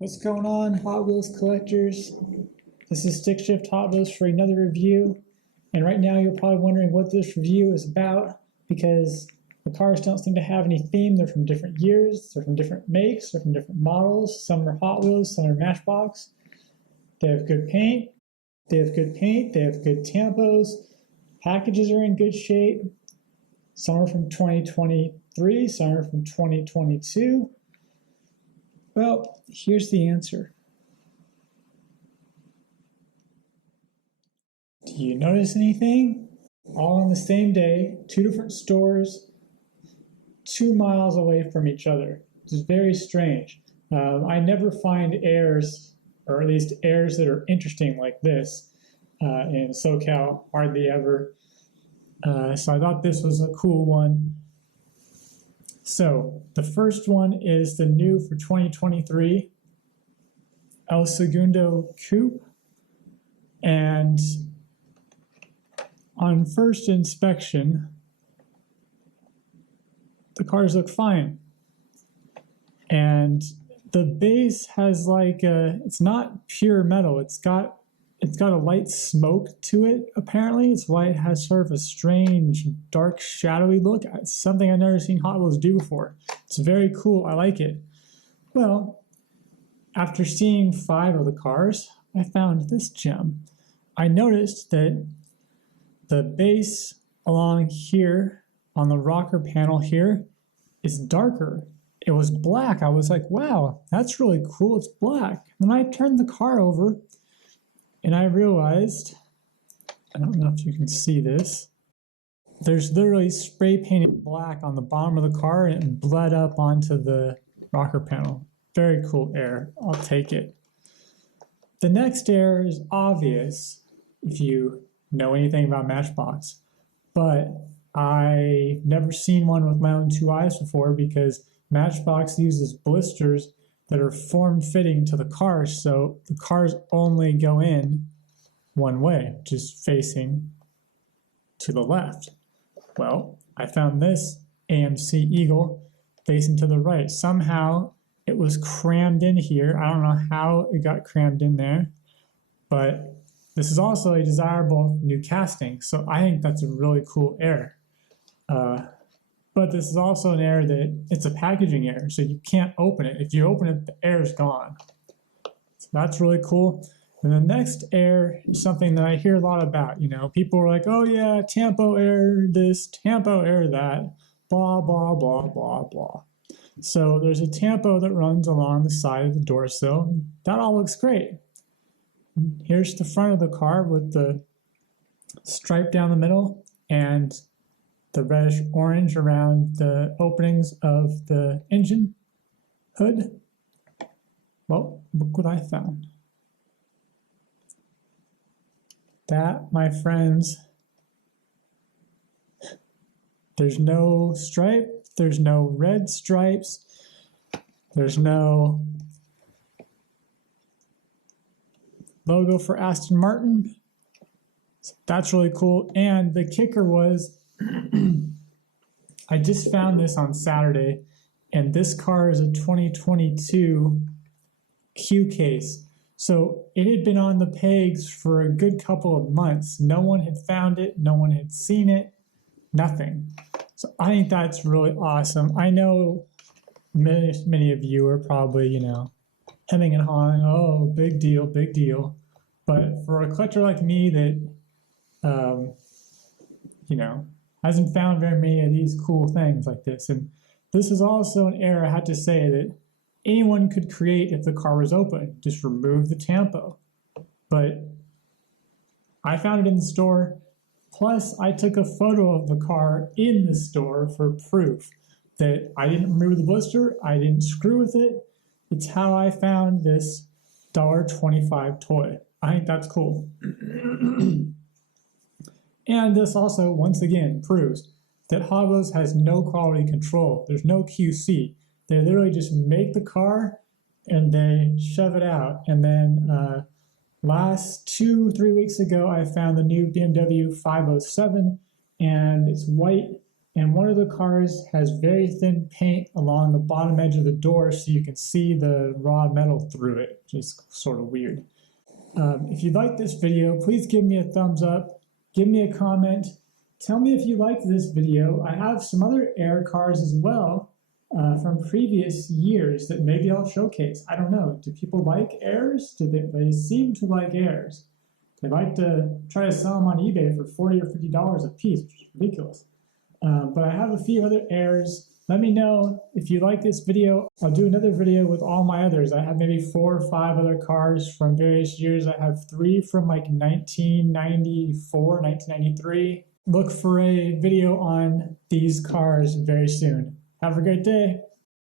What's going on, Hot Wheels collectors? This is Stick Shift Hot Wheels for another review. And right now you're probably wondering what this review is about because the cars don't seem to have any theme. They're from different years, they're from different makes, they're from different models. Some are Hot Wheels, some are Matchbox. They have good paint, they have good tampos. Packages are in good shape. Some are from 2023, some are from 2022. Well, here's the answer. Do you notice anything? All on the same day, two different stores, 2 miles away from each other. It's very strange. I never find errors, or at least errors that are interesting like this in SoCal, hardly ever. So I thought this was a cool one. So the first one is the new for 2023, El Segundo Coop. And on first inspection, the cars look fine. And the base has like it's not pure metal. It's got a light smoke to it, apparently. It's why it has sort of a strange, dark, shadowy look. It's something I've never seen Hot Wheels do before. It's very cool. I like it. Well, after seeing 5 of the cars, I found this gem. I noticed that the base along here, on the rocker panel here, is darker. It was black. I was like, wow, that's really cool. It's black. And then I turned the car over, and I realized, I don't know if you can see this, there's literally spray painted black on the bottom of the car and it bled up onto the rocker panel. Very cool error. I'll take it. The next error is obvious if you know anything about Matchbox, but I've never seen one with my own 2 eyes before because Matchbox uses blisters that are form-fitting to the cars, so the cars only go in one way, just facing to the left. Well, I found this AMC Eagle facing to the right. Somehow it was crammed in here. I don't know how it got crammed in there, but this is also a desirable new casting, so I think that's a really cool error. But this is also an error that it's a packaging error, so you can't open it. If you open it, the error is gone. So that's really cool. And the next error is something that I hear a lot about. You know, people are like, oh yeah, tampo error this, tampo error that, blah, blah, blah, blah, blah. So there's a tampo that runs along the side of the door sill. That all looks great. Here's the front of the car with the stripe down the middle and the reddish orange around the openings of the engine hood. Well, look what I found. That, my friends, there's no stripe, there's no red stripes, there's no logo for Aston Martin. So that's really cool. And the kicker was, I just found this on Saturday, and this car is a 2022 Q case. So it had been on the pegs for a good couple of months. No one had found it, no one had seen it, nothing. So I think that's really awesome. I know many of you are probably, you know, hemming and hawing, oh, big deal, big deal. But for a collector like me that, you know, hasn't found very many of these cool things like this. And this is also an error I had to say that anyone could create if the car was open. Just remove the tampo. But I found it in the store. Plus, I took a photo of the car in the store for proof that I didn't remove the blister, I didn't screw with it. It's how I found this $1.25 toy. I think that's cool. And this also, once again, proves that Hogos has no quality control. There's no QC. They literally just make the car and they shove it out. And then last 2-3 weeks ago, I found the new BMW 507, and it's white And one of the cars has very thin paint along the bottom edge of the door so you can see the raw metal through it, which is sort of weird. If you like this video, please give me a thumbs up, give me a comment, tell me if you liked this video. I have some other air cars as well from previous years that maybe I'll showcase. I don't know. Do people like airs? They seem to like airs. They like to try to sell them on eBay for $40 or $50 a piece, which is ridiculous. But I have a few other airs. Let me know if you like this video. I'll do another video with all my others. I have maybe 4 or 5 other cars from various years. I have 3 from like 1994, 1993. Look for a video on these cars very soon. Have a great day.